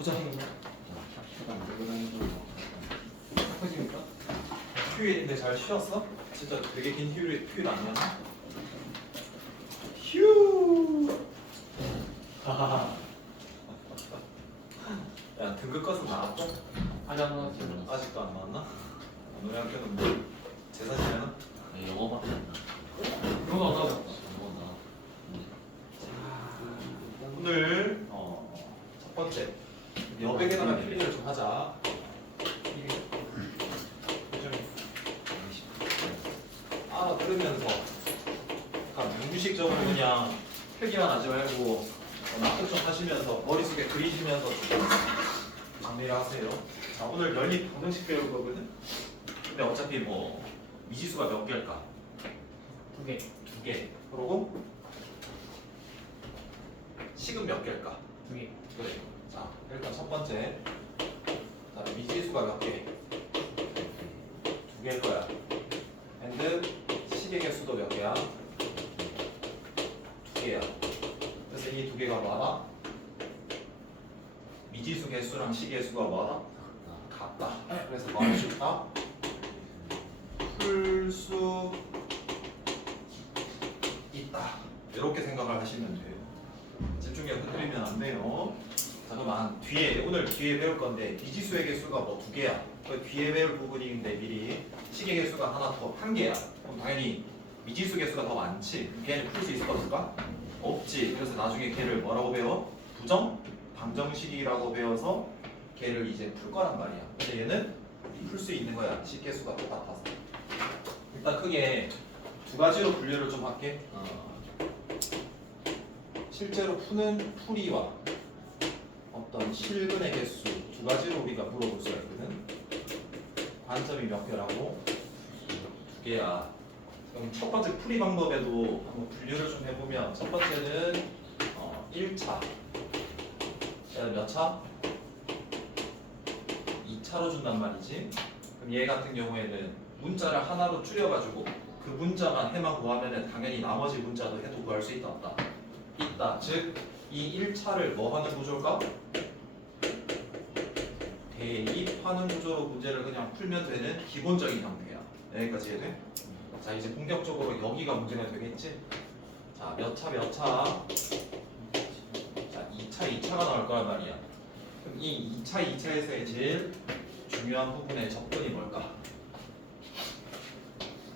보자. 커집니까? 휴일인데 잘 쉬었어? 진짜 되게 긴 휴일 아니었나? 휴. 하하하. 야 등급 컷은 나왔어? 아직 안 나왔지. 아직도 안 나왔나? 너네 학교는 뭐 제사지내나? 영어밖에 안 나. 그런 거 나왔다. 영어나. 오늘 첫 번째 여백에다가 필기를 좀 하자. 알아들으면서 약간 무의식적으로 그냥 필기만 하지 말고 납득 좀 하시면서 머릿속에 그리시면서 정리를 하세요. 자, 오늘 연립 방정식 배울 거거든. 근데 어차피 뭐 미지수가 몇 개일까? 두 개. 두 개. 그리고 식은 몇 개일까? 두 개. 그래. 자, 일단 첫 번째. 자, 미지수가 몇 개? 두 개일 거야. and 식의 개수도 몇 개야? 두 개야. 그래서 이 두 개가 뭐하다? 미지수 개수랑 식 개수가 뭐하다? 같다. 그래서 뭐 할 수 있다? 풀 수 있다. 이렇게 생각을 하시면 돼요. 집중력 흐트리면 안 돼요. 잠깐만 오늘 뒤에 배울 건데 미지수의 개수가 뭐 두 개야. 그 뒤에 배울 부분인데 미리 식의 개수가 한 개야. 그럼 당연히 미지수 개수가 더 많지. 걔는 풀 수 있을 거 없을까? 없지. 그래서 나중에 걔를 뭐라고 배워? 부정 방정식이라고 배워서 걔를 이제 풀 거란 말이야. 근데 얘는 풀 수 있는 거야. 식 개수가 똑같아서. 일단 크게 두 가지로 분류를 좀 할게. 실제로 푸는 풀이와 어떤 실근의 개수 두 가지로 우리가 물어볼 수가 있거든. 관점이 몇 개라고? 두 개야. 그럼 첫 번째 풀이 방법에도 한번 분류를 좀 해보면 첫 번째는 1차 얘는 몇 차? 2차로 준단 말이지. 그럼 얘 같은 경우에는 문자를 하나로 줄여가지고 그 문자만 해만 구하면은 당연히 나머지 문자도 해도 구할 수 있다 없다? 있다. 즉 이 1차를 뭐 하는 구조일까? 대입하는 구조로 문제를 그냥 풀면 되는 기본적인 형태야. 여기까지 이해돼? 자 이제 본격적으로 여기가 문제가 되겠지? 자 몇 차 몇 차? 자 2차 2차가 나올 거란 말이야. 그럼 이 2차 2차에서의 제일 중요한 부분의 접근이 뭘까?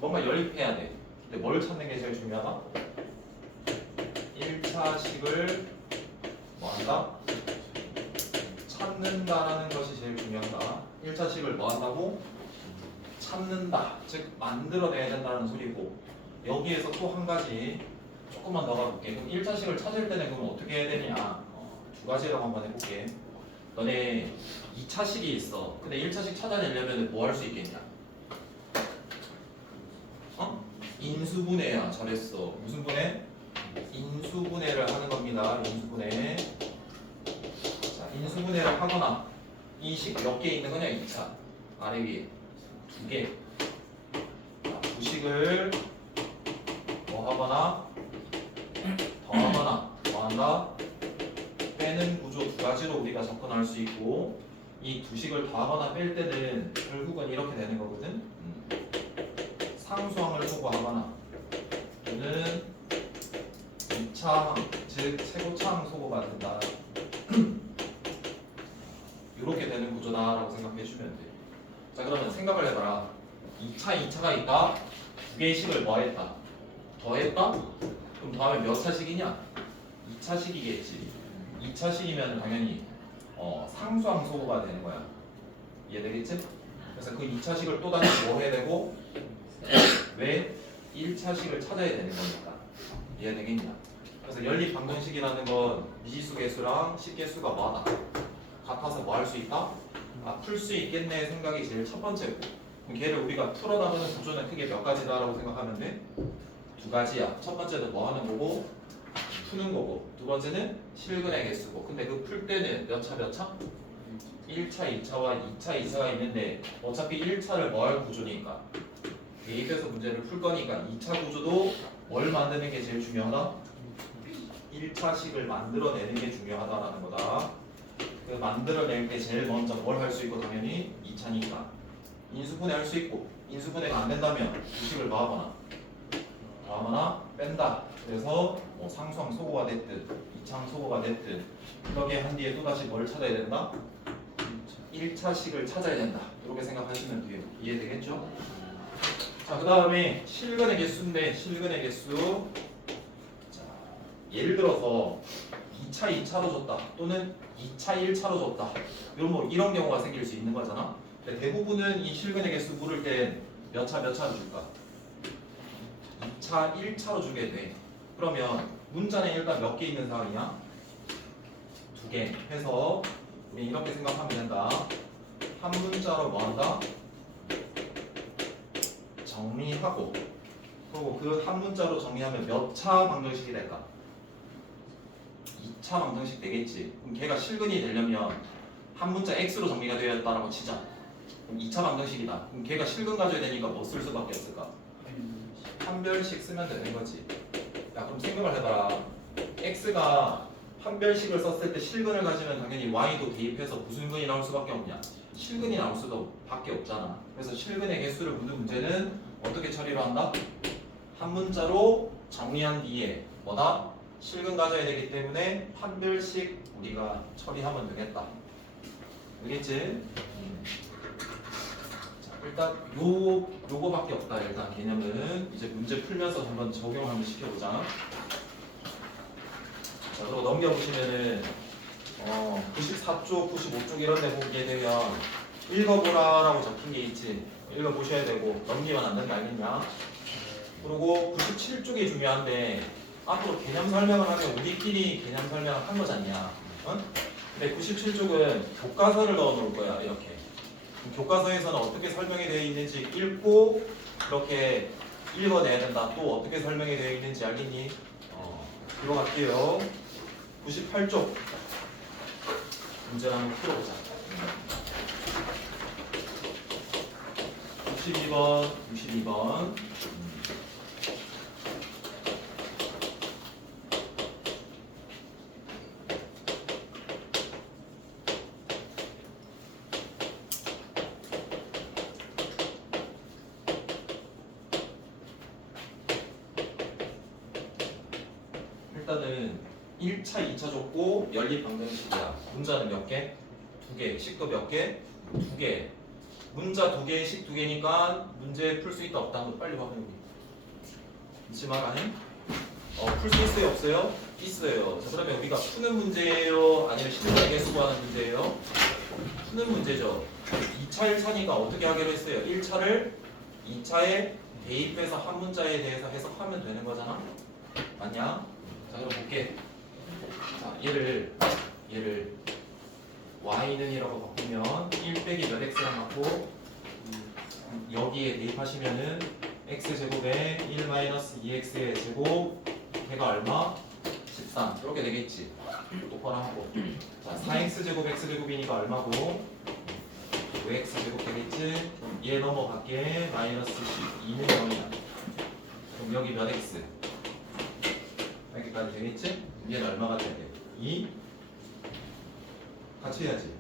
뭔가 연립해야 돼. 근데 뭘 찾는 게 제일 중요하다? 1차식을 뭐 한다? 찾는다라는 것이 제일 중요하다. 1차식을 뭐 한다고? 찾는다. 즉 만들어내야 된다는 소리고 여기에서 또 한 가지 조금만 더 가볼게. 그럼 1차식을 찾을 때는 그럼 어떻게 해야 되냐? 두 가지라고 한번 해볼게. 너네 2차식이 있어. 근데 1차식 찾아내려면 뭐 할 수 있겠냐? 인수분해야. 잘했어. 무슨 분해? 인수분해를 하는 겁니다. 인수분해. 자, 인수분해를 하거나 이 식 몇 개 있는 거냐? 2차. 아래 위에 두 개. 자, 두 식을 뭐 하거나 더 하거나 뭐 한다? 빼는 구조 두 가지로 우리가 접근할 수 있고 이 두 식을 더하거나 뺄 때는 결국은 이렇게 되는 거거든. 상수항을 소거하거나 또는 2차항 즉 최고차항 소거가 된다. 이렇게 되는 구조다라고 생각해 주면 돼. 자 그러면 생각을 해봐라. 2차 2차가 있다. 두 개의 식을 뭐 했다? 더했다? 그럼 다음에 몇 차식이냐? 2차식이겠지. 2차식이면 당연히 상수항 소거가 되는 거야. 이해되겠지? 그래서 그 2차식을 또 다시 뭐 해야 되고 왜 1차식을 찾아야 되는 거니까. 이해되겠냐? 그래서 연립 방정식이라는 건 미지수 개수랑 식 개수가 뭐하다? 같아서 뭐 할 수 있다? 풀 수 있겠네 생각이 제일 첫 번째고 그럼 걔를 우리가 풀어나가는 구조는 크게 몇 가지다라고 생각하면 돼? 두 가지야. 첫 번째는 뭐 하는 거고 푸는 거고 두 번째는 실근의 개수고 근데 그 풀 때는 몇 차 몇 차? 1차 2차와 2차 2차가 있는데 어차피 1차를 뭐 할 구조니까 대입해서 문제를 풀 거니까 2차 구조도 뭘 만드는 게 제일 중요하다? 1차식을 만들어내는 게 중요하다라는 거다. 그 만들어낼 때 제일 먼저 뭘 할 수 있고 당연히 2차니까 인수분해 할 수 있고 인수분해가 안 된다면 부식을 더하거나 뺀다. 그래서 뭐 상수항 소거가 됐든 이차항 소거가 됐든 이렇게 한 뒤에 또다시 뭘 찾아야 된다? 1차식을 찾아야 된다. 이렇게 생각하시면 돼요. 이해되겠죠? 자, 그 다음에 실근의 개수인데 실근의 개수 자, 예를 들어서 2차 2차로 줬다 또는 2차 1차로 줬다 이런 경우가 생길 수 있는 거잖아. 근데 대부분은 이 실근의 개수 물을 때 몇 차로 줄까? 2차 1차로 주게 돼. 그러면 문자는 일단 몇 개 있는 상황이야? 2개 해서 우리 이렇게 생각하면 된다. 한 문자로 뭐 한다? 정리하고 그리고 그 한 문자로 정리하면 몇 차 방정식이 될까? 2차 방정식 되겠지. 그럼 걔가 실근이 되려면 한 문자 x로 정리가 되었다라고 치자. 그럼 2차 방정식이다. 그럼 걔가 실근 가져야 되니까 뭐 쓸 수밖에 없을까? 한별씩 쓰면 되는 거지. 야 그럼 생각을 해봐라. x가 한별식을 썼을 때 실근을 가지면 당연히 y도 대입해서 무슨 근이 나올 수밖에 없냐? 실근이 나올 수도 밖에 없잖아. 그래서 실근의 개수를 묻는 문제는 어떻게 처리를 한다? 한 문자로 정리한 뒤에 뭐다? 실근 가져야 되기 때문에 판별식 우리가 처리하면 되겠다. 알겠지? 자, 일단 요거밖에 없다. 일단 개념은 이제 문제 풀면서 한번 적용 한번 시켜보자. 자, 그리고 넘겨보시면은 94쪽, 95쪽 이런 데 보게 되면 읽어보라라고 적힌 게 있지. 읽어보셔야 되고 넘기면 안 된다 알겠냐? 그리고 97쪽이 중요한데 앞으로 개념 설명을 하면 우리끼리 개념 설명을 한 거잖냐. 응? 근데 97쪽은 교과서를 넣어 놓을 거야. 이렇게. 교과서에서는 어떻게 설명이 되어 있는지 읽고 이렇게 읽어내야 된다. 또 어떻게 설명이 되어 있는지 알겠니? 들어갈게요. 98쪽 문제를 한번 풀어보자. 62번 일단은 1차, 2차 줬고 연립 방정식이야. 문자는 몇 개? 2개. 식도 몇 개? 2개. 문자 2개, 식 2개니까 문제 풀 수 있다 없다 한번 빨리 확인해 보기. 있지만 아니? 풀 수 있어요 없어요? 있어요. 자, 그러면 우리가 푸는 문제예요? 아니면 실근의 개수 구하는 문제예요? 푸는 문제죠. 2차, 1차니까 어떻게 하기로 했어요? 1차를 2차에 대입해서 한 문자에 대해서 해석하면 되는 거잖아? 맞냐? 자 그럼 볼게. 자 얘를 y는 이라고 바꾸면 1 빼기 몇 x랑 같고 여기에 대입하시면은 x제곱에 1 마이너스 2x의 제곱 걔가 얼마? 13 이렇게 되겠지. 똑바로 하고 자 4x제곱 x제곱이니까 얼마고? 5x제곱 되겠지. 그럼 얘 넘어갈게. 마이너스 12는 0이야. 그럼 여기 몇 x? 여기까지 되겠지? 얘는 얼마가 돼야 돼? 2 같이 해야지.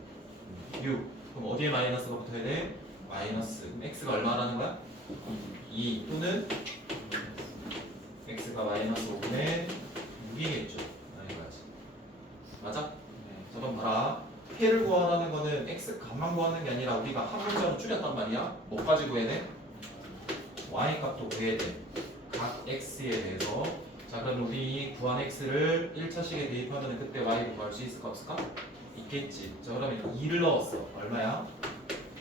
6 그럼 어디에 마이너스가 붙어야 돼? 마이너스. 그럼 x가 얼마라는 거야? 2 또는 x가 마이너스 5분의 6이겠죠. 여기까지 맞아? 자 그럼 봐라. 해를 구하라는 거는 x 값만 구하는 게 아니라 우리가 한 문자로 줄였단 말이야. 뭐까지 구해야 돼? y 값도 구해야 돼. 각 x에 대해서. 자 그럼 우리 구한 x를 1차식에 대입하면 그때 y 구할 수 있을까 없을까? 있겠지. 자 그러면 2를 넣었어. 얼마야?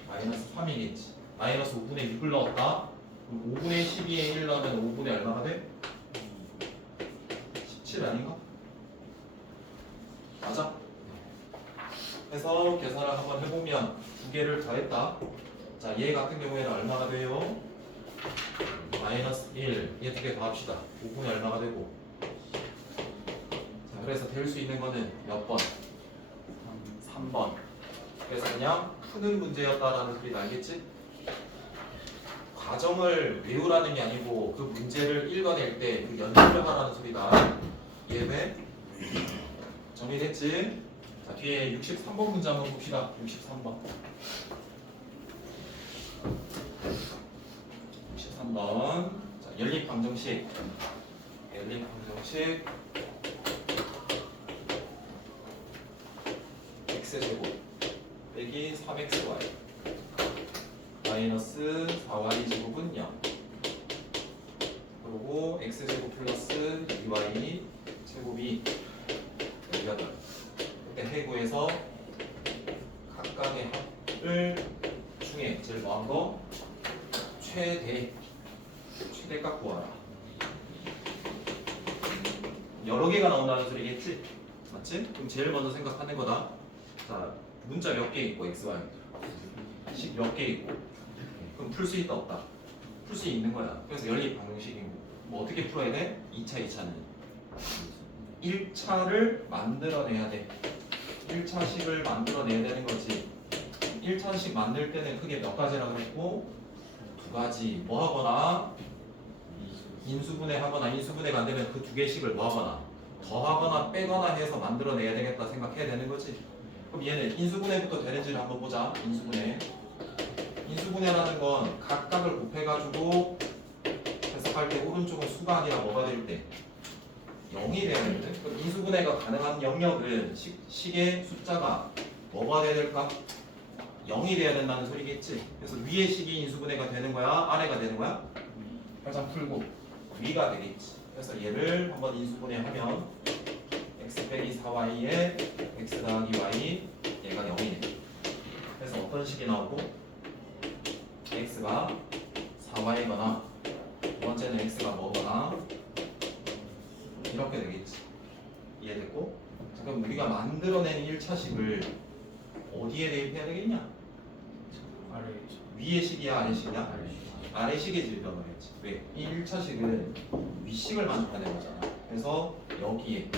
마이너스 3이겠지. 마이너스 5분의 6을 넣었다. 그럼 5분의 12에 1 넣으면 5분의 얼마가 돼? 17 아닌가? 맞아? 해서 계산을 한번 해보면 두 개를 더했다. 자 얘 같은 경우에는 얼마가 돼요? 마이너스 1. 얘 두 개 더합시다. 5분의 얼마가 되고. 자 그래서 될 수 있는 거는 몇 번? 3번. 그래서 그냥 푸는 문제였다라는 소리 알겠지? 과정을 외우라는 게 아니고 그 문제를 읽어낼 때 그 연습을 하라는 소리다. 이해돼? 정리됐지? 자, 뒤에 63번 문제 한번 봅시다. 63번. 63번. 자, 연립 방정식. 연립 방정식. x제곱 빼기 3xy 마이너스 4y 제곱은 0. 그리고 x제곱 플러스 2y 제곱이 18. 그때 해구에서 각각의 합을 중에 제일 뭐한 거? 최대값 구하라. 여러 개가 나온다는 소리겠지? 맞지? 그럼 제일 먼저 생각하는 거다. 자, 문자 몇 개 있고 xy 식 몇 개 있고 그럼 풀 수 있다 없다? 풀 수 있는 거야. 그래서 연립 방정식이고 뭐 어떻게 풀어야 돼? 2차는 1차를 만들어내야 돼. 1차식을 만들어내야 되는 거지. 1차식 만들 때는 크게 몇 가지라고 했고 두 가지. 뭐 하거나 인수분해 하거나 인수분해가 안 되면 그 두 개씩을 뭐 하거나 더하거나 빼거나 해서 만들어내야 되겠다 생각해야 되는 거지. 그럼 얘는 인수분해부터 되는지를 한번 보자. 인수분해. 인수분해라는 건 각각을 곱해가지고 해석할 때 오른쪽은 수가 아니라 뭐가 될 때? 0이 돼야 되거든. 그럼 인수분해가 가능한 영역은 식의 숫자가 뭐가 돼야 될까? 0이 돼야 된다는 소리겠지. 그래서 위의 식이 인수분해가 되는 거야? 아래가 되는 거야? 항상 풀고 위가 되겠지. 그래서 얘를 한번 인수분해하면 x 빼기 4y에 x 더하기 y 얘가 0이네. 그래서 어떤 식이 나오고 x가 4y거나 두 번째는 x가 뭐거나 이렇게 되겠지. 이해됐고? 자, 그럼 우리가 만들어낸 1차식을 어디에 대입해야 되겠냐? 아래 위의 식이야 아래 식이야? 아래 식에 대입해야겠지. 왜? 이 1차식은 위식을 만족하는 거잖아. 그래서 여기에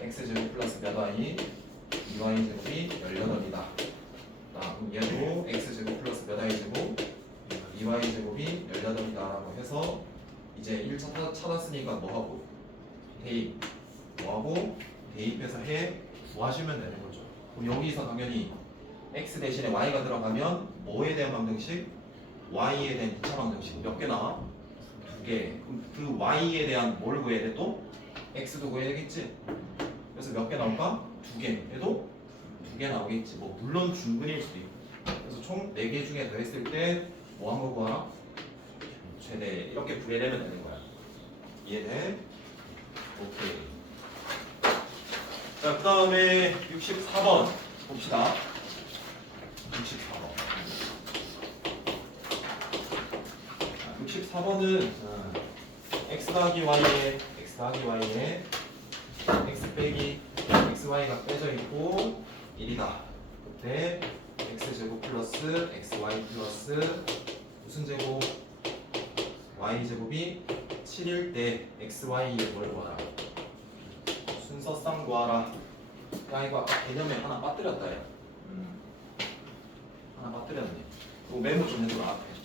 x제곱 플러스 몇 y 2y 제곱이 18이다. 그럼 얘도 x제곱 플러스 몇 y 제곱 2y 제곱이 18이다 라고 해서 이제 1차 찾았으니까 뭐하고 대입 뭐하고 대입해서 해 구하시면 되는 거죠. 그럼 여기서 당연히 x 대신에 y가 들어가면 뭐에 대한 방정식? y에 대한 2차 방정식 몇 개 나와? 2개. 그럼 그 y에 대한 뭘 구해야 돼 또? x도 구해야 되겠지? 그래서 몇 개 나올까? 2개. 얘도 2개 나오겠지. 뭐 물론 중근일 수도 있고. 그래서 총 4개 중에 더했을 때 뭐 한 거 구하라? 최대. 이렇게 분해되면 되는 거야. 이해돼? 오케이. 자, 그 다음에 64번 봅시다. 64번은 x 더하기 y에 x 빼기 xy가 빼져 있고 1이다. 그때 x제곱 플러스 xy 플러스 무슨 제곱? y제곱이 7일 때 xy에 뭘 구하라? 순서상 구하라. 야 이거 아까 개념에 하나 빠뜨렸다 야. 하나 빠뜨렸네. 그거 메모 좀 해줘라 앞에.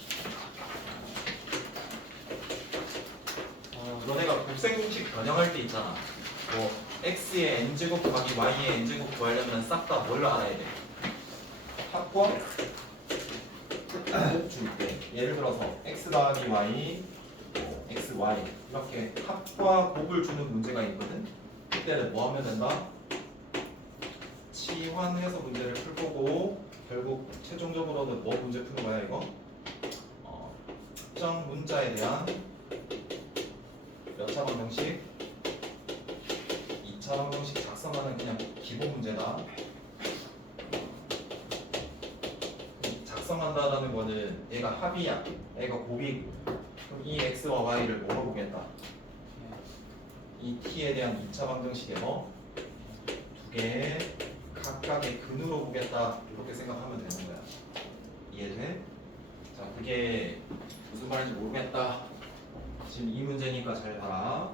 너네가 곱셈공식 변형할 때 있잖아. 뭐 x의 n제곱 곱하기 y의 n제곱 구하려면 싹 다 뭘 알아야 돼? 합과 곱 줄 때 예를 들어서 x 더하기 y, xy 이렇게 합과 곱을 주는 문제가 있거든. 그때는 뭐 하면 된다? 치환해서 문제를 풀 거고 결국 최종적으로는 뭐 문제 푸는 거야 이거? 특정 문자에 대한 몇 차 방정식? 2차 방정식 작성하는 그냥 기본 문제다. 작성한다라는 거는 얘가 합이야, 얘가 곱이고 그럼 이 x와 y를 뭐로 보겠다? 이 t에 대한 2차 방정식에 뭐? 두 개의 각각의 근으로 보겠다 이렇게 생각하면 되는 거야. 이해돼? 자, 그게 무슨 말인지 모르겠다. 지금 이 문제니까 잘 봐라.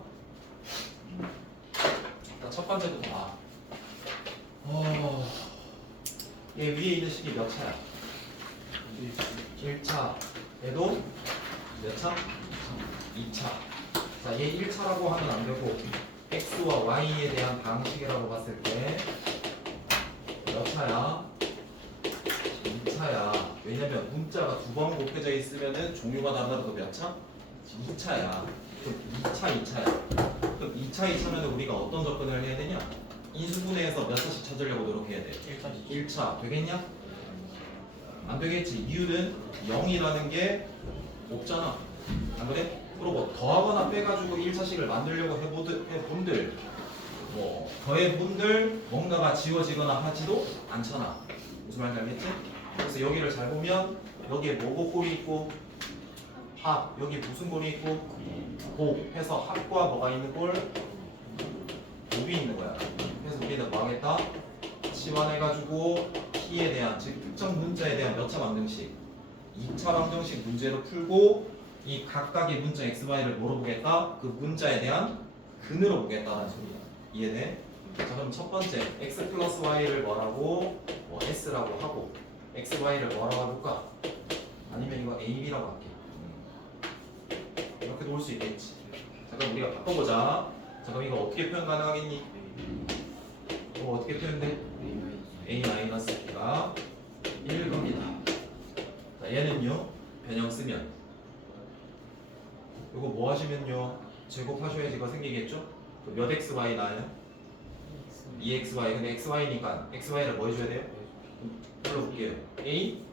일단 첫 번째부터 봐. 얘 위에 있는 식이 몇 차야? 1차. 얘도 몇 차? 2차. 자, 얘 1차라고 하면 안 되고 x와 y에 대한 방식이라고 봤을 때 몇 차야? 2차야. 왜냐면 문자가 두 번 곱해져 있으면은 종류가 다르더라도 몇 차? 2차야. 그럼 2차야. 그럼 2차면 우리가 어떤 접근을 해야 되냐? 인수분해해서 몇 차씩 찾으려고 노력해야 돼? 1차. 되겠냐? 안 되겠지. 이유는 0이라는 게 없잖아. 안 그래? 그리고 더하거나 빼가지고 1차식을 만들려고 해본들 뭐 더해본들 뭔가가 지워지거나 하지도 않잖아. 무슨 말인지 알겠지? 그래서 여기를 잘 보면 여기에 뭐고 꼴이 있고 합, 여기 무슨 꼴이 있고 곱 해서 합과 뭐가 있는 꼴? 곱이 있는 거야. 그래서 우리는 뭐 하겠다? 치환해가지고 t에 대한 즉 특정 문자에 대한 몇 차 방정식 2차 방정식 문제로 풀고 이 각각의 문자 x, y를 뭐로 보겠다? 그 문자에 대한 근으로 보겠다는 소리야. 이해돼? 자 그럼 첫 번째 x 플러스 y를 뭐라고? 뭐 s라고 하고 x, y를 뭐라고 해볼까? 아니면 이거 a, b라고 할게. 이렇게 놓을 수 있겠지. 자 그럼 우리가 바꿔보자. 자 그럼 이거 어떻게 표현 가능하겠니? 이거 어떻게 표현돼? a-b가 1겁니다. 자 얘는요 변형 쓰면 이거 뭐 하시면요 제곱하셔야지 이거 생기겠죠? 몇 xy 나요? 2xy. 근데 xy니까 xy를 뭐 해줘야 돼요? 불러볼게요. a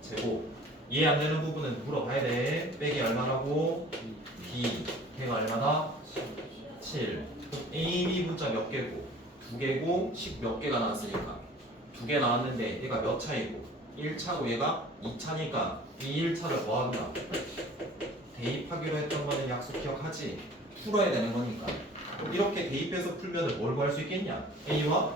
제곱. 이해 안 되는 부분은 물어봐야 돼. 빼기 얼마라고? b. 걔가 얼마나? 7. 그럼 a, b 문자 몇 개고? 2개고 10 몇 개가 나왔으니까 2개 나왔는데 얘가 몇 차이고? 1차고 얘가 2차니까 이 1차를 뭐 한다? 대입하기로 했던 거는 약속 기억하지? 풀어야 되는 거니까. 그럼 이렇게 대입해서 풀면 뭘 구할 수 있겠냐? A와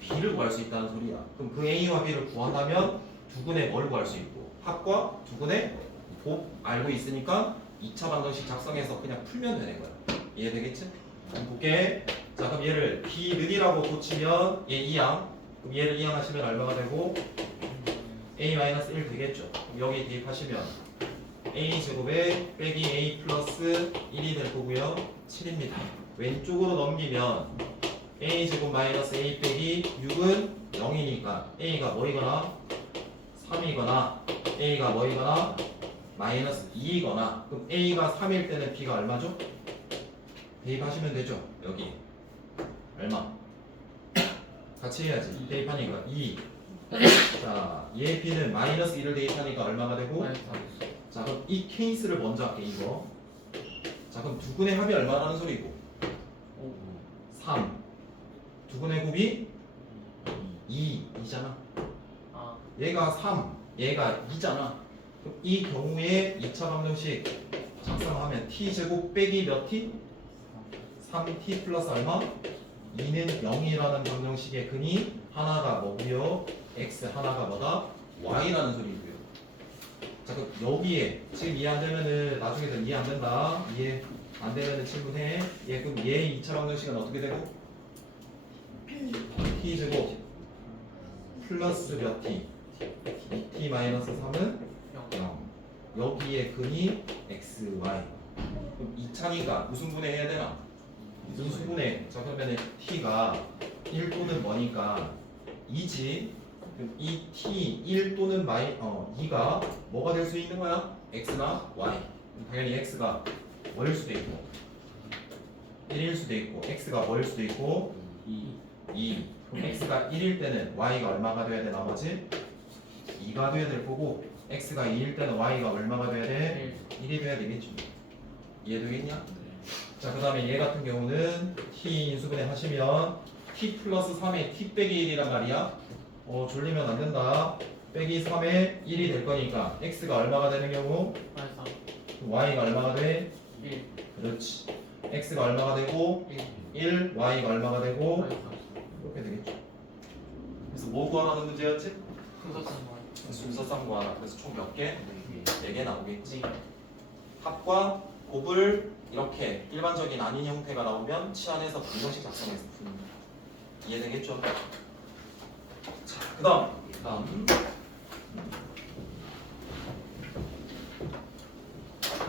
B를 구할 수 있다는 소리야. 그럼 그 A와 B를 구한다면 두근의 뭘 구할 수 있고 합과 두근의 곱 알고 있으니까 2차 방정식 작성해서 그냥 풀면 되는 거야. 이해되겠지? 그럼 볼게. 자 그럼 얘를 B는이라고 고치면 얘 2항. 그럼 얘를 2항 하시면 얼마가 되고 A-1 되겠죠? 그럼 여기 대입하시면 a 제곱에 빼기 a 플러스 1이 될 거고요. 7입니다. 왼쪽으로 넘기면 a 제곱 마이너스 a 빼기 6은 0이니까 a가 뭐이거나 3이거나 a가 뭐이거나 마이너스 2이거나 그럼 a가 3일 때는 b가 얼마죠? 대입하시면 되죠. 여기 얼마? 같이 해야지. 대입하니까 2. 자, 얘 b는 마이너스 1을 대입하니까 얼마가 되고? 자 그럼 이 케이스를 먼저 할게 이거. 자 그럼 두근의 합이 얼마라는 소리고? 3. 두근의 곱이 2잖아. 얘가 3, 얘가 2잖아. 그럼 이 경우에 2차 방정식 작성하면 t제곱 빼기 몇 t? 3t 플러스 얼마? 2는 0이라는 방정식의 근이 하나가 뭐고요? x 하나가 뭐다? y라는 소리고요. 자 그럼 여기에 지금 이해 안 되면은 나중에도 이해 안 된다. 이해 안 되면은 질문해. 예 그럼 얘 2차 방정식은 어떻게 되고? t 제곱 플러스 몇 t? 2t 마이너스 3은 0. 여기에 근이 x, y. 그럼 2차니까 무슨 분해 해야 되나? 인수분해. 자 그러면은 t가 1 또는 뭐니까 2지. 그럼 이 t 1 또는 2가 뭐가 될 수 있는 거야? x나 y. 당연히 x가 뭐일 수도 있고 1일 수도 있고 x가 뭐일 수도 있고 2. 그럼 x가 1일 때는 y가 얼마가 돼야 돼? 나머지 2가 돼야 될 거고 x가 2일 때는 y가 얼마가 돼야 돼? 1이 돼야 되겠지. 이해되겠냐? 자 그 다음에 얘 같은 경우는 t 인수분해 하시면 t 플러스 3에 t 빼기 1이란 말이야. 졸리면 안 된다. 빼기 3에 1이 될 거니까 x가 얼마가 되는 경우? y가 얼마가 돼? 1. 그렇지. x가 얼마가 되고? 1, y가 얼마가 되고? 이렇게 되겠죠. 그래서 뭐 구하라는 문제였지? 순서상 구하라. 그래서 총 몇 개? 4개 나오겠지. 합과 곱을 이렇게 일반적인 아닌 형태가 나오면 치환해서 방정식 작성해서 푸는 거야. 이해되겠죠? 자, 그 다음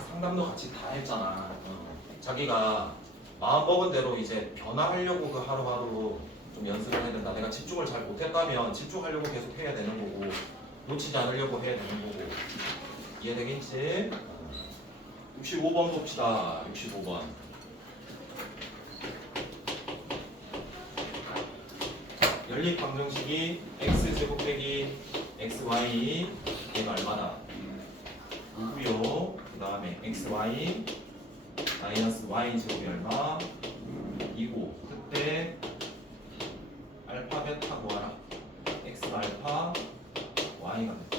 상담도 같이 다 했잖아. 자기가 마음 먹은 대로 이제 변화하려고 그 하루하루 좀 좀 연습을 해야 된다. 내가 집중을 잘 못했다면 집중하려고 계속 해야 되는 거고 놓치지 않으려고 해야 되는 거고 이해되겠지? 65번 봅시다. 65번. 연립 방정식이 x제곱 빼기 xy 얘가 얼마다? 5고요. 그 다음에 xy 마이너스 y 제곱이 얼마? 2고 그때 알파 베타 구하라. x 알파 y가 됐다.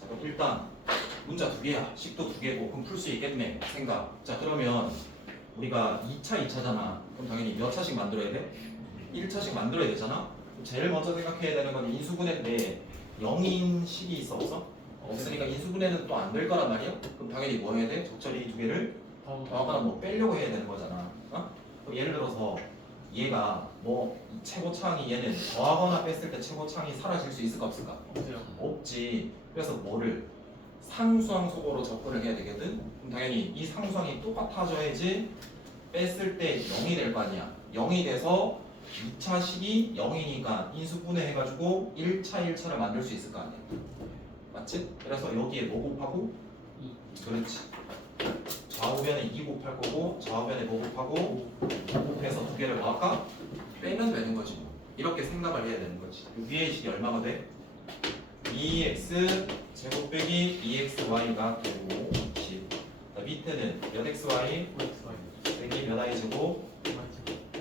자 그럼 일단 문자 두 개야. 식도 두 개고 그럼 풀 수 있겠네. 생각. 자 그러면 우리가 2차잖아. 그럼 당연히 몇 차씩 만들어야 돼? 1차씩 만들어야 되잖아. 그럼 제일 먼저 생각해야 되는 건 인수분해인데 0인 식이 있어 없어? 없으니까 인수분해는 또 안 될 거란 말이야. 그럼 당연히 뭐 해야 돼? 적절히 이 두 개를 더하거나 뭐 빼려고 해야 되는 거잖아. 어? 그럼 예를 들어서 얘가 뭐 최고차항이 얘는 더하거나 뺐을 때 최고차항이 사라질 수 있을까 없을까? 없어요. 없지. 그래서 뭐를 상수항 속으로 접근을 해야 되거든. 그럼 당연히 이 상수항이 똑같아져야지 뺐을 때 0이 될 거 아니야. 0이 돼서 2차 식이 0이니까 인수분해 해가지고 1차를 만들 수 있을 거 아니야. 맞지? 그래서 여기에 뭐 곱하고? 2. 그렇지. 좌우변에 2 곱할 거고 좌우변에 뭐 곱하고 5 곱해서 두 개를 뭐할까? 빼면 되는 거지. 이렇게 생각을 해야 되는 거지. 위의 식이 얼마가 돼? 2x 제곱 빼기 2xy가 되고 10. 밑에는 몇 xy 빼기 몇 y 제곱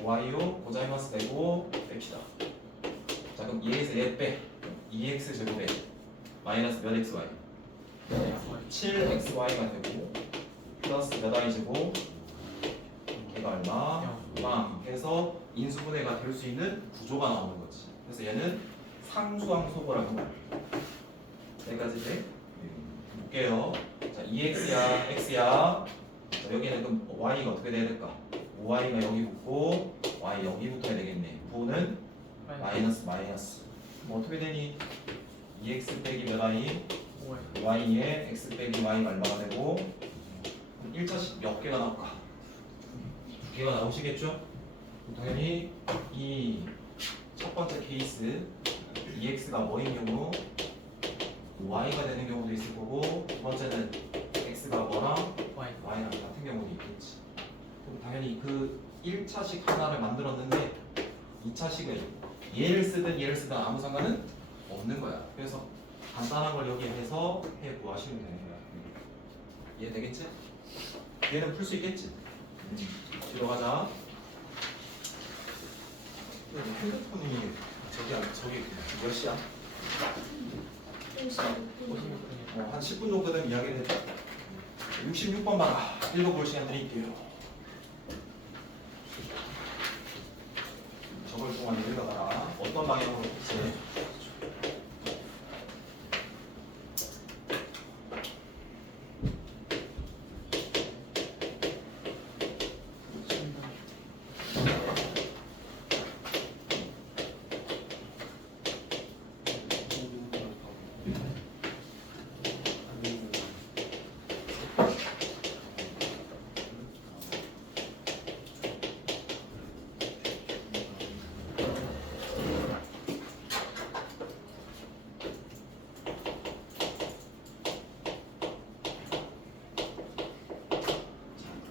y요 고자이마스 되고 뺍시다. 자 그럼 2x 얘 빼. 2x 제곱에 마이너스 몇 xy 7xy가 되고 플러스 몇 y 제곱 걔가 얼마? 0 해서 인수분해가 될 수 있는 구조가 나오는 거지. 그래서 얘는 상수항 소거라고 말해. 여기까지 돼? 볼게요. 자 2x야 x야. 자, 여기는 그럼 y가 어떻게 돼야 될까? 5y가 여기 붙고 y 여기 붙어야 되겠네. 9는 마이너스 뭐 어떻게 되니? 2x 빼기 몇 y? y에 x 빼기 y가 얼마가 되고 그럼 1차식 몇 개가 나올까? 두 개가 나오시겠죠? 당연히 이 첫 번째 케이스 2x가 뭐인 경우 y가 되는 경우도 있을 거고 두 번째는 x가 뭐랑 y랑 같은 경우도 있겠지. 그럼 당연히 그 1차식 하나를 만들었는데 2차식은 얘를 쓰든 아무 상관은 없는 거야. 그래서 간단한 걸 여기에 해서 해 구하시면 되는 거야. 이해되겠지? 얘는 풀 수 있겠지? 뒤로 가자. 핸드폰이 저기 몇 시야? 한 10분 정도 되면 이야기를 해줘. 66번 봐라. 읽어볼 시간 드릴게요. 적을 동안 읽어봐라. 어떤 방향으로 볼지.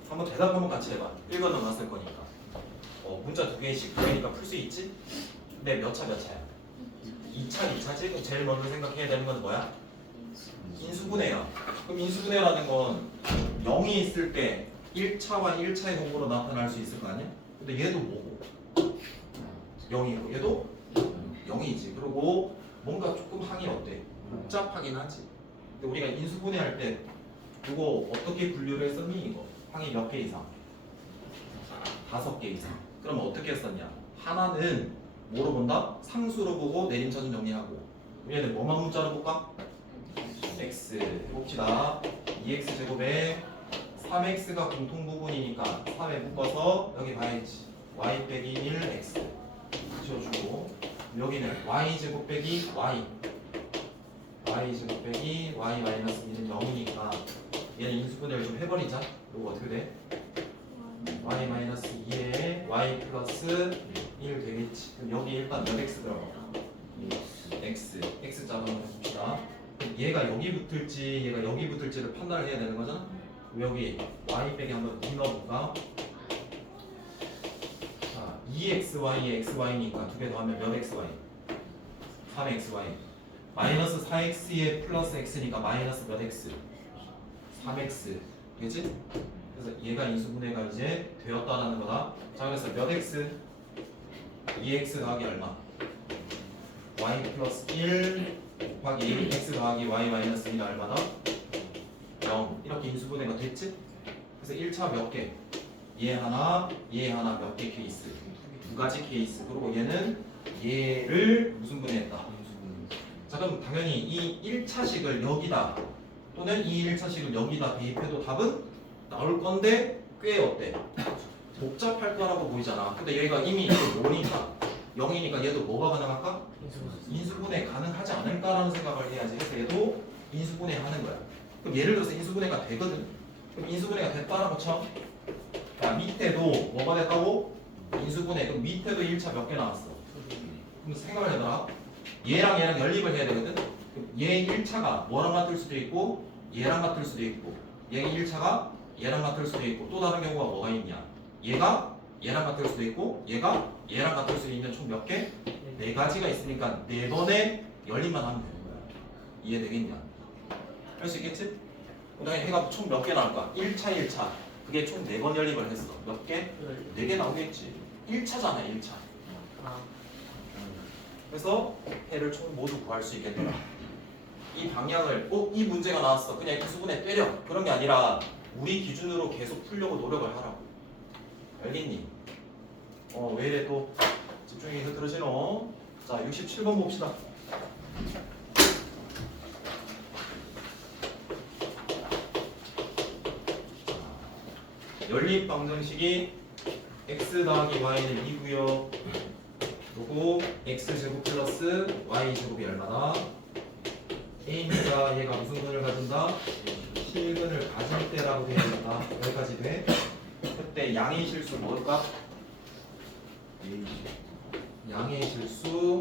한번 대답 한번 같이 해봐. 읽어 넘어갔을 거니까. 문자 두 개씩 보이니까 풀 수 있지? 근데 몇 차야? 2차, 2차지? 그럼 제일 먼저 생각해야 되는 건 뭐야? 인수분해야. 그럼 인수분해라는 건 0이 있을 때 1차와 1차의 공으로 나타날 수 있을 거 아니야? 근데 얘도 뭐고? 0이고 얘도 0이지. 그리고 뭔가 조금 항이 어때? 복잡하긴 하지. 근데 우리가 인수분해할 때 이거 어떻게 분류를 했었니? 이거 항이 몇 개 이상? 5개 이상. 그러면 어떻게 했었냐? 하나는 뭐로 본다? 상수로 보고 내림차순 정리하고 얘는 뭐만 문자로 볼까? x 해봅시다. 2x 제곱에 3x가 공통 부분이니까 3에 묶어서 여기 봐야지. y 빼기 1x 지워주고 여기는 y 제곱 빼기 y 제곱 빼기 y 마이너스 2는 0이니까 얘는 인수분해를 좀 해버리자. 이거 어떻게 돼? y 마이너스 2에 y 플러스 1 되겠지. 그럼 여기 일단 몇 x 들어가? x 자 한번 해봅시다. 그럼 얘가 여기 붙을지 얘가 여기 붙을지를 판단을 해야 되는 거잖아. 그럼 여기 y 빼기 한번 b 넣어볼까? 자 2xy에 xy니까 두 개 더하면 몇 xy? 3xy. 마이너스 4x에 플러스 x니까 마이너스 몇 x? 3x. 그지? 그래서 얘가 인수분해가 이제 되었다라는 거다. 자 그래서 몇 x? 2x 더하기 얼마? y 플러스 1 곱하기 x 더하기 y 마이너스 2가 얼마다? 0. 이렇게 인수분해가 됐지? 그래서 1차 몇 개? 얘 하나 몇 개 케이스? 두 가지 케이스. 그리고 얘는 얘를 무슨 분해했다? 자 그럼 당연히 이 1차식을 여기다 또는 이 1차식을 여기다 대입해도 답은 나올 건데 꽤 어때? 복잡할 거라고 보이잖아. 근데 얘가 이미 뭐니까 0이니까 얘도 뭐가 가능할까? 인수분해 가능하지 않을까라는 생각을 해야지. 그래서 얘도 인수분해 하는 거야. 그럼 예를 들어서 인수분해가 되거든. 그럼 인수분해가 됐다라고 쳐. 야 밑에도 뭐가 됐다고? 인수분해. 그럼 밑에도 1차 몇 개 나왔어? 그럼 생각을 해봐라. 얘랑 얘랑 연립을 해야 되거든. 그럼 얘 1차가 뭐랑 같을 수도 있고 얘랑 같을 수도 있고 얘 1차가 얘랑 같을 수도 있고 또 다른 경우가 뭐가 있냐? 얘가 얘랑 같을 수도 있고 얘가 얘랑 같을 수 있는 총 몇 개? 네 가지가 있으니까 네 번에 연립만 하면 되는 거야. 이해되겠냐? 할 수 있겠지? 그다음에 얘가 총 몇 개 나올까? 1차 그게 총 4번 연립을 했어. 몇 개? 4개 나오겠지. 1차잖아 1차. 그래서 해를 총 모두 구할 수 있겠더라. 이 방향을 이 문제가 나왔어. 그냥 인수분해 때려. 그런 게 아니라 우리 기준으로 계속 풀려고 노력을 하라고. 알겠니? 왜 이래 또 집중해서 들으시노? 자 67번 봅시다. 연립 방정식이 x 더하기 y는 2고요. 그리고 x제곱 플러스 y제곱이 얼마다? a니까 얘가 무슨 근을 가진다? 실근을 가질 때라고 되어 있다. 여기까지 돼? 그때 양의 실수 뭘까? 양의 실수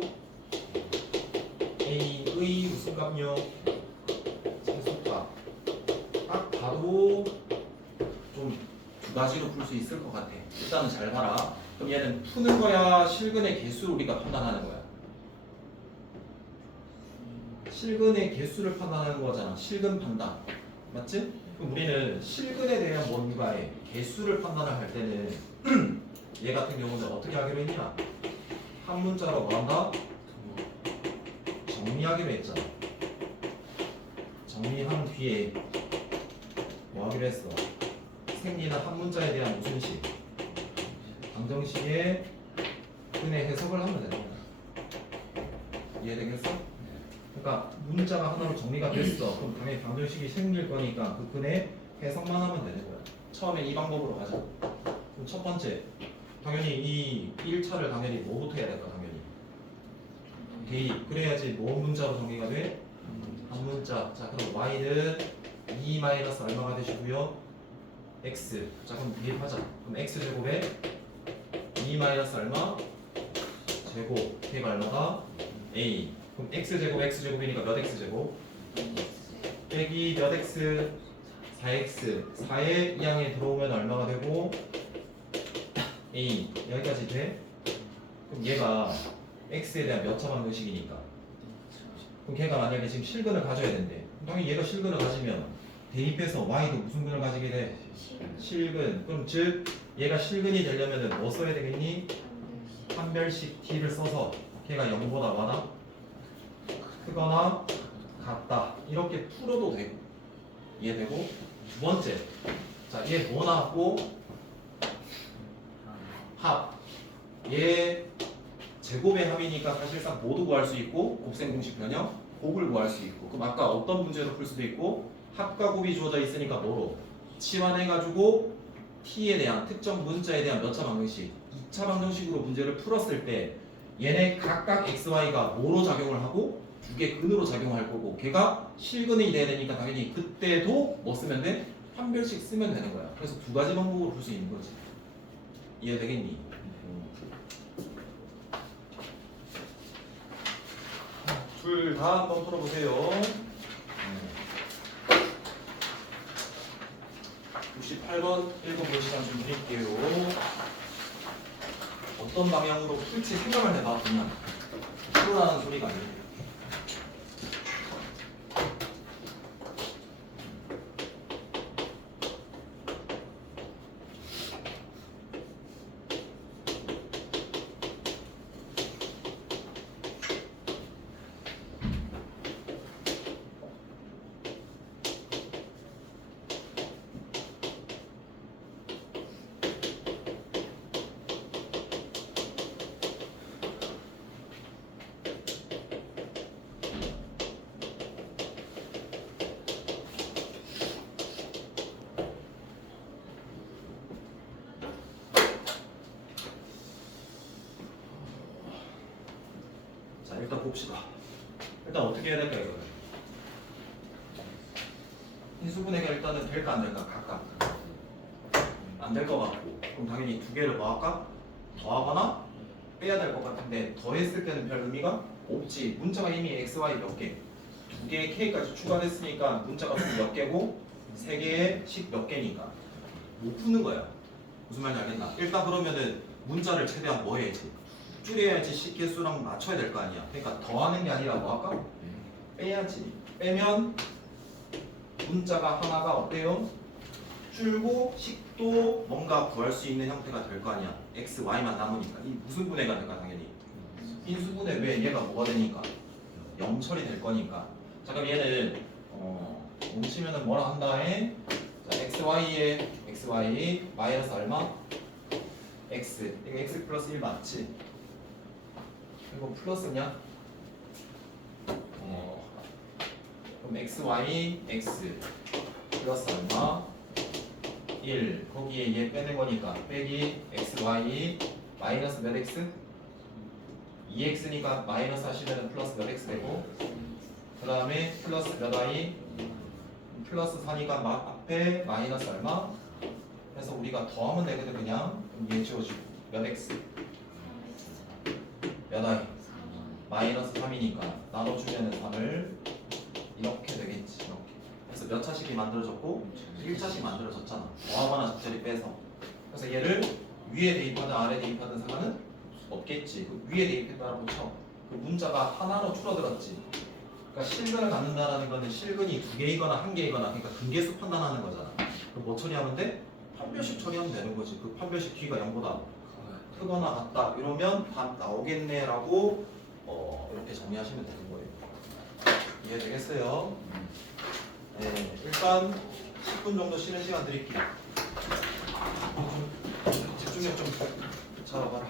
a의 무슨 값요? 최소값. 딱 봐도 좀 두 가지로 풀 수 있을 것 같아. 일단은 잘 봐라. 그럼 얘는 푸는 거야? 실근의 개수를 우리가 판단하는 거야? 실근의 개수를 판단하는 거잖아. 실근 판단. 맞지? 그럼 우리는 실근에 대한 뭔가의 개수를 판단을 할 때는 얘 같은 경우는 어떻게 하기로 했냐? 한 문자로 뭐 한다? 정리하기로 했잖아. 정리한 뒤에 뭐 하기로 했어? 생리나 한 문자에 대한 무슨 식? 방정식의 근의 해석을 하면 되는 거야. 이해되겠어? 그러니까 문자가 하나로 정리가 됐어. 그럼 당연히 방정식이 생길 거니까 그 근의 해석만 하면 되는 거야. 처음에 이 방법으로 가자. 그럼 첫 번째, 당연히 이 1차를 당연히 뭐부터 해야 될까? 당연히 대입. 그래야지 뭐 문자로 정리가 돼? 한 문자. 자 그럼 y는 2 마이너스 얼마가 되시고요? x. 자 그럼 대입하자. 그럼 x제곱에 2 마이너스 얼마? 제곱. 걔가 얼마다? a. 그럼 x제곱이니까 몇 x제곱? 빼기 몇 x? 4x. 4에 2항에 들어오면 얼마가 되고? a. 여기까지 돼? 그럼 얘가 x에 대한 몇 차 방정식이니까. 그럼 걔가 만약에 지금 실근을 가져야 된대. 당연히 얘가 실근을 가지면 대입해서 y도 무슨 근을 가지게 돼? 실근. 그럼 즉 얘가 실근이 되려면 뭐 써야 되겠니? 한별식 t를 써서 걔가 0보다 많아? 크거나 같다. 이렇게 풀어도 되고. 이해되고? 두 번째. 자, 얘 뭐 나왔고? 합. 얘 제곱의 합이니까 사실상 모두 구할 수 있고 곱셈 공식 변형 곱을 구할 수 있고. 그럼 아까 어떤 문제로 풀 수도 있고 합과 곱이 주어져 있으니까 뭐로? 치환해가지고 t에 대한 특정 문자에 대한 몇 차 방정식 2차 방정식으로 문제를 풀었을 때 얘네 각각 xy가 뭐로 작용을 하고 두 개 근으로 작용할 거고 걔가 실근이 돼야 되니까 당연히 그때도 뭐 쓰면 돼? 한별씩 쓰면 되는 거야. 그래서 두 가지 방법으로 풀 수 있는 거지. 이해되겠니? 둘 다 한번 풀어보세요. 68번 읽어볼 시간 좀 드릴게요. 어떤 방향으로 풀지 생각을 해봐. 그냥 풀어라는 소리가 아니에요. 자, 일단 봅시다. 일단 어떻게 해야 될까 이거는? 인수분해가 일단은 될까 안 될까? 각각 안 될 것 같고, 그럼 당연히 두 개를 뭐 할까? 더하거나 빼야 될 것 같은데 더했을 때는 별 의미가 없지. 문자가 이미 x, y 몇 개, 두 개의 k까지 추가됐으니까 문자가 몇 개고 세 개의 식 몇 개니까 못 푸는 거야. 무슨 말인지 알겠나? 일단 그러면은 문자를 최대한 뭐 해야지? 줄여야지 식 개수랑 맞춰야 될 거 아니야. 그러니까 더하는 게 아니라 뭐 할까? 빼야지. 빼면 문자가 하나가 어때요? 줄고 식도 뭔가 구할 수 있는 형태가 될 거 아니야. x, y만 남으니까. 이 무슨 분해가 될까 당연히? 인수분해. 왜? 얘가 뭐가 되니까? 0 처리될 거니까. 자, 그럼 얘는 뭉치면은 뭐라 한다 해? 자, xy에 xy 마이너스 얼마? x. 이거 x 플러스 1 맞지? 이거 플러스냐? 그럼 xy x 플러스 얼마? 1. 거기에 얘 빼는 거니까 빼기 xy 마이너스 몇 x? 2x니까 마이너스 하시면 플러스 몇 x 되고, 그 다음에 플러스 몇 y? 플러스 4니까 앞에 마이너스 얼마? 그래서 우리가 더하면 되거든. 그냥 그럼 얘 지워주고 몇 x? 몇 y? 마이너스 3이니까 나눠주면 3을 이렇게 되겠지. 이렇게. 그래서 몇 차식이 만들어졌고 1차식 만들어졌잖아. 더하거나 적절히 빼서. 그래서 얘를 위에 대입하든 아래 대입하든 상관은 없겠지. 그 위에 대입했다라고 쳐. 그 문자가 하나로 줄어들었지. 그러니까 실근을 갖는다라는 거는 실근이 두 개이거나 한 개이거나, 그러니까 근계수 판단하는 거잖아. 그럼 뭐 처리하면 돼? 판별식 처리하면 되는 거지. 그 판별식 뒤가 0보다 크거나 같다 이러면 답 나오겠네라고 이렇게 정리하시면 되는 거예요. 이해되겠어요? 네, 일단 10분 정도 쉬는 시간 드릴게요. 집중력 좀 잡아봐라.